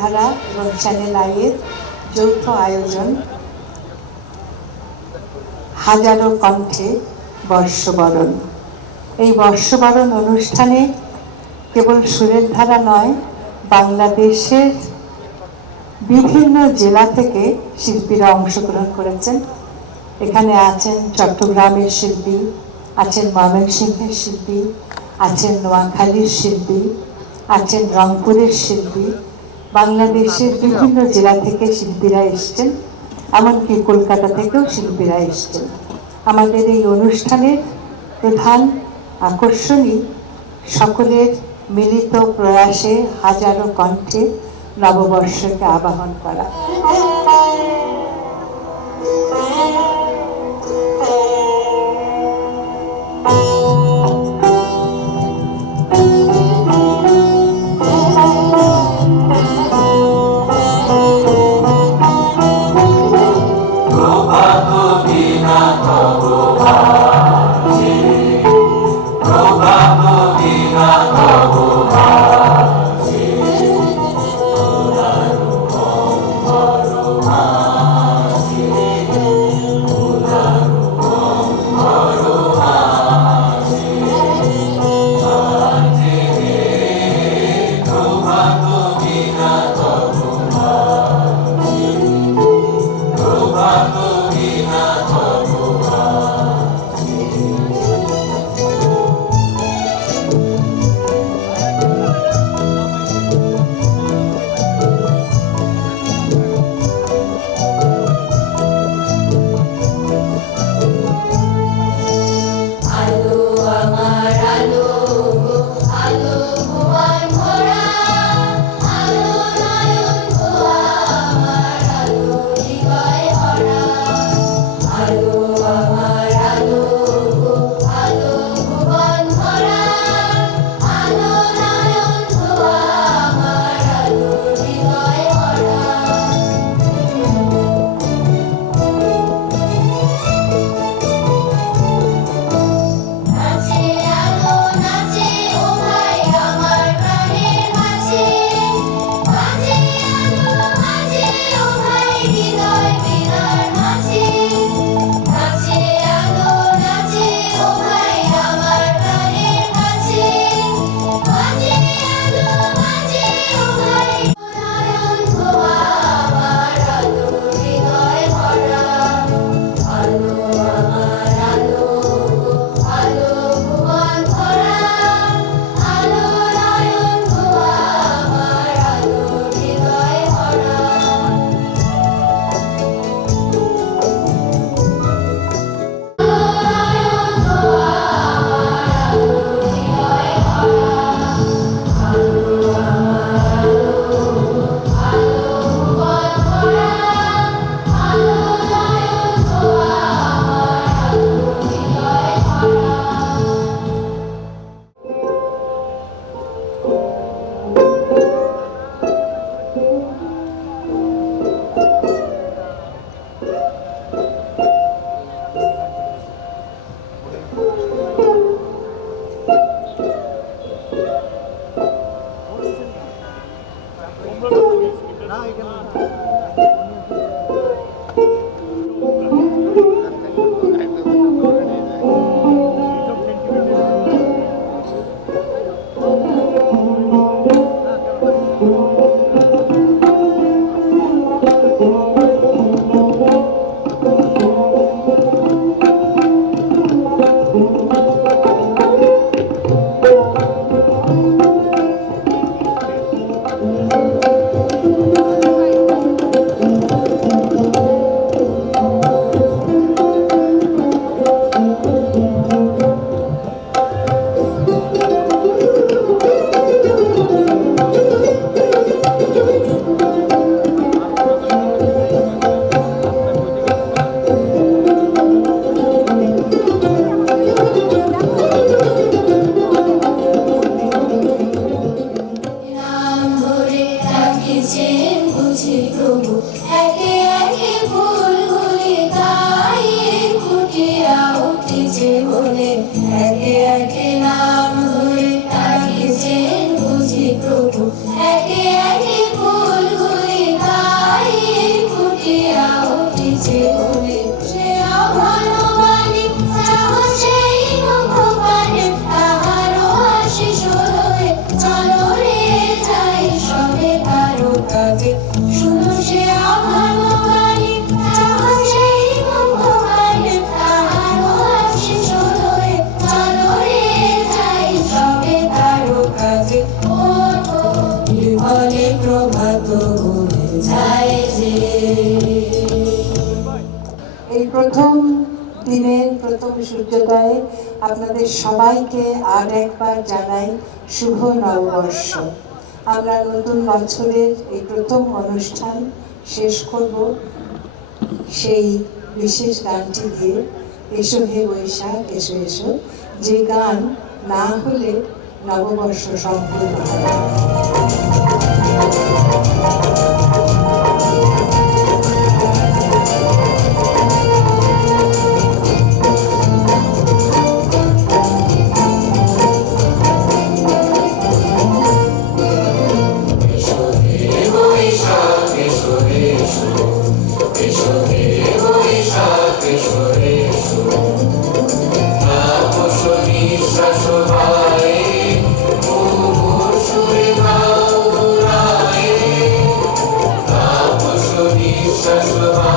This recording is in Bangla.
ধারা এবং চ্যানেল আইয়ের যৌথ আয়োজন হাজারো কণ্ঠে বর্ষবরণ। এই বর্ষবরণ অনুষ্ঠানে কেবল সুরের ধারা নয়, বাংলাদেশের বিভিন্ন জেলা থেকে শিল্পীরা অংশগ্রহণ করেছেন। এখানে আছেন চট্টগ্রামের শিল্পী, আছেন ময়মনসিংহের শিল্পী, আছেন নোয়াখালীর শিল্পী, আছেন রংপুরের শিল্পী। বাংলাদেশের বিভিন্ন জেলা থেকে শিল্পীরা এসছেন, এমনকি কলকাতা থেকেও শিল্পীরা এসছেন। আমাদের এই অনুষ্ঠানের প্রধান আকর্ষণই সকলের মিলিত প্রয়াসে হাজারো কণ্ঠে নববর্ষকে আবাহন করা। একে একে ফুল প্রথম দিনের প্রথম সূর্যোদয়ে আপনাদের সবাইকে আর একবার জানাই শুভ নববর্ষ। আমরা নতুন বছরের এই প্রথম অনুষ্ঠান শেষ করব সেই বিশেষ গানটি দিয়ে, এসো হে বৈশাখ এসো এসো, যে গান না হলে নববর্ষ সম্পূর্ণ হয় না। Shashvata